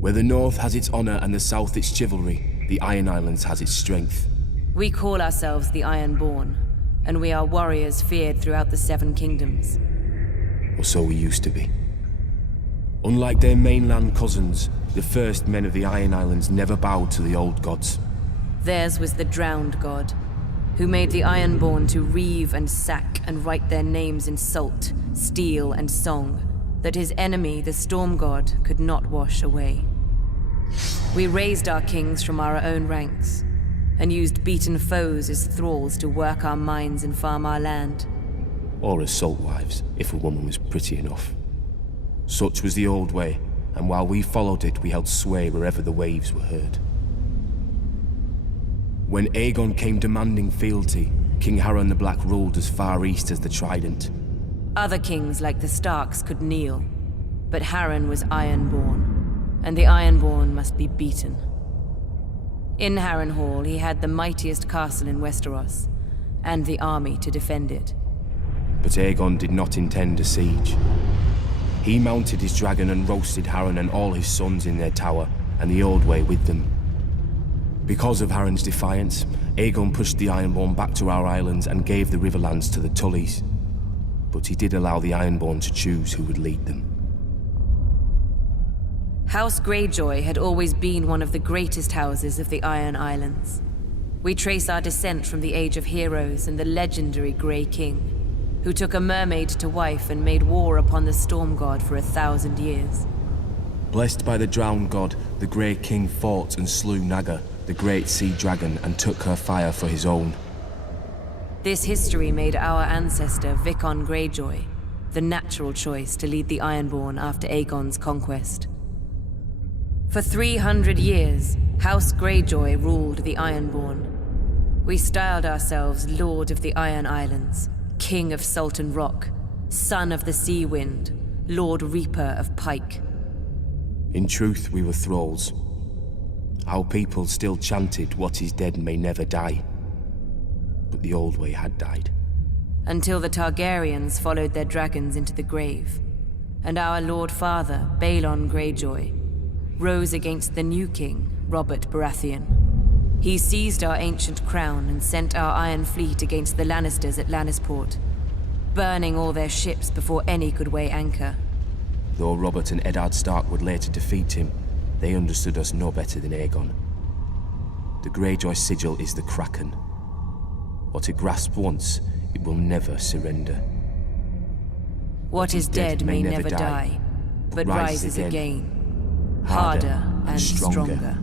Where the North has its honor and the South its chivalry, the Iron Islands has its strength. We call ourselves the Ironborn, and we are warriors feared throughout the Seven Kingdoms. Or so we used to be. Unlike their mainland cousins, the first men of the Iron Islands never bowed to the old gods. Theirs was the drowned god, who made the Ironborn to reave and sack and write their names in salt, steel, and song, that his enemy, the storm god, could not wash away. We raised our kings from our own ranks, and used beaten foes as thralls to work our mines and farm our land. Or as salt wives, if a woman was pretty enough. Such was the old way, and while we followed it, we held sway wherever the waves were heard. When Aegon came demanding fealty, King Harren the Black ruled as far east as the Trident. Other kings like the Starks could kneel, but Harren was Ironborn, and the Ironborn must be beaten. In Harrenhal, he had the mightiest castle in Westeros, and the army to defend it. But Aegon did not intend a siege. He mounted his dragon and roasted Harren and all his sons in their tower, and the Old Way with them. Because of Harren's defiance, Aegon pushed the Ironborn back to our islands and gave the Riverlands to the Tullys. But he did allow the Ironborn to choose who would lead them. House Greyjoy had always been one of the greatest houses of the Iron Islands. We trace our descent from the Age of Heroes and the legendary Grey King, who took a mermaid to wife and made war upon the Storm God for 1,000 years. Blessed by the Drowned God, the Grey King fought and slew Naga, the great sea dragon, and took her fire for his own. This history made our ancestor Vicon Greyjoy the natural choice to lead the Ironborn after Aegon's conquest. For 300 years, House Greyjoy ruled the Ironborn. We styled ourselves Lord of the Iron Islands, King of Salt and Rock, Son of the Sea Wind, Lord Reaper of Pike. In truth, we were thralls. Our people still chanted, "What is dead may never die." But the Old Way had died. Until the Targaryens followed their dragons into the grave, and our Lord Father, Balon Greyjoy, rose against the new king, Robert Baratheon. He seized our ancient crown and sent our Iron Fleet against the Lannisters at Lannisport, burning all their ships before any could weigh anchor. Though Robert and Eddard Stark would later defeat him, they understood us no better than Aegon. The Greyjoy sigil is the Kraken. What it grasped once, it will never surrender. What is dead may never die, but rises again, harder and stronger.